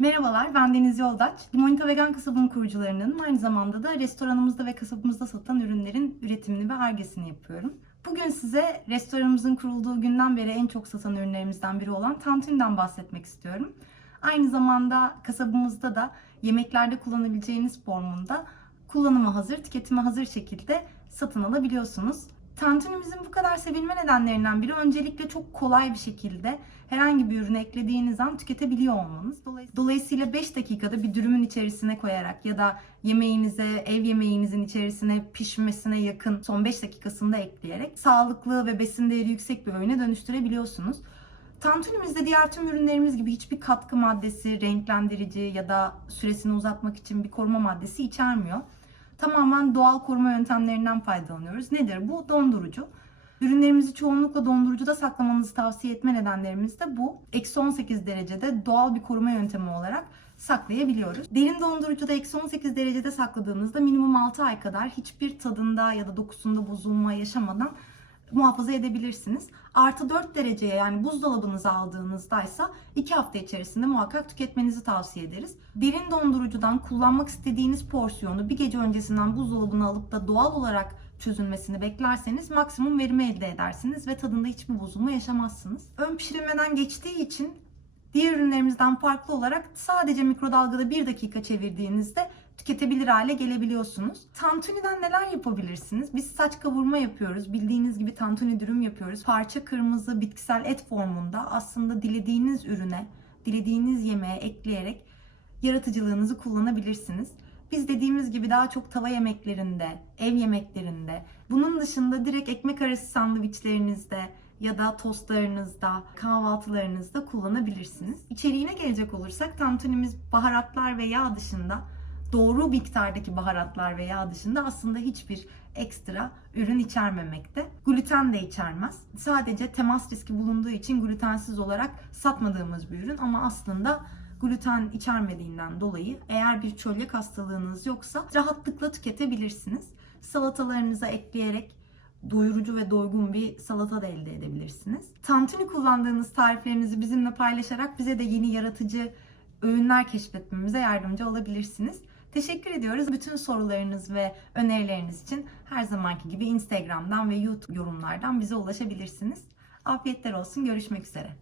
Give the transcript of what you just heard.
Merhabalar, ben Deniz Yoldaç. Limonita Vegan Kasabı'nın kurucularının aynı zamanda da restoranımızda ve kasabımızda satılan ürünlerin üretimini ve argesini yapıyorum. Bugün size restoranımızın kurulduğu günden beri en çok satan ürünlerimizden biri olan tantuni'den bahsetmek istiyorum. Aynı zamanda kasabımızda da yemeklerde kullanabileceğiniz formunda kullanıma hazır, tüketime hazır şekilde satın alabiliyorsunuz. Tantunimizin bu kadar sevilme nedenlerinden biri öncelikle çok kolay bir şekilde herhangi bir ürünü eklediğiniz an tüketebiliyor olmanız. Dolay- Dolayısıyla 5 dakikada bir dürümün içerisine koyarak ya da yemeğinize, ev yemeğinizin içerisine pişmesine yakın son 5 dakikasında ekleyerek sağlıklı ve besin değeri yüksek bir öğüne dönüştürebiliyorsunuz. Tantunimizde diğer tüm ürünlerimiz gibi hiçbir katkı maddesi, renklendirici ya da süresini uzatmak için bir koruma maddesi içermiyor. Tamamen doğal koruma yöntemlerinden faydalanıyoruz. Nedir bu? Dondurucu. Ürünlerimizi çoğunlukla dondurucuda saklamanızı tavsiye etme nedenlerimiz de bu. Eksi 18 derecede doğal bir koruma yöntemi olarak saklayabiliyoruz. Derin dondurucuda eksi 18 derecede sakladığınızda minimum 6 ay kadar hiçbir tadında ya da dokusunda bozulma yaşamadan muhafaza edebilirsiniz. Artı 4 dereceye yani buzdolabınıza aldığınızda ise 2 hafta içerisinde muhakkak tüketmenizi tavsiye ederiz. Derin dondurucudan kullanmak istediğiniz porsiyonu bir gece öncesinden buzdolabına alıp da doğal olarak çözülmesini beklerseniz maksimum verimi elde edersiniz ve tadında hiçbir bozulma yaşamazsınız. Ön pişirilmeden geçtiği için diğer ürünlerimizden farklı olarak sadece mikrodalgada 1 dakika çevirdiğinizde tüketebilir hale gelebiliyorsunuz. Tantuni'den neler yapabilirsiniz? Biz saç kavurma yapıyoruz. Bildiğiniz gibi tantuni dürüm yapıyoruz. Parça kırmızı bitkisel et formunda aslında dilediğiniz ürüne, dilediğiniz yemeğe ekleyerek yaratıcılığınızı kullanabilirsiniz. Biz dediğimiz gibi daha çok tava yemeklerinde, ev yemeklerinde, bunun dışında direkt ekmek arası sandviçlerinizde ya da tostlarınızda, kahvaltılarınızda kullanabilirsiniz. İçeriğine gelecek olursak tantunimiz baharatlar ve yağ dışında doğru miktardaki baharatlar ve yağ dışında aslında hiçbir ekstra ürün içermemekte. Gluten de içermez. Sadece temas riski bulunduğu için glutensiz olarak satmadığımız bir ürün ama aslında gluten içermediğinden dolayı eğer bir çölyak hastalığınız yoksa rahatlıkla tüketebilirsiniz. Salatalarınıza ekleyerek doyurucu ve doygun bir salata da elde edebilirsiniz. Tantuni kullandığınız tariflerinizi bizimle paylaşarak bize de yeni yaratıcı öğünler keşfetmemize yardımcı olabilirsiniz. Teşekkür ediyoruz. Bütün sorularınız ve önerileriniz için her zamanki gibi Instagram'dan ve YouTube yorumlardan bize ulaşabilirsiniz. Afiyetler olsun. Görüşmek üzere.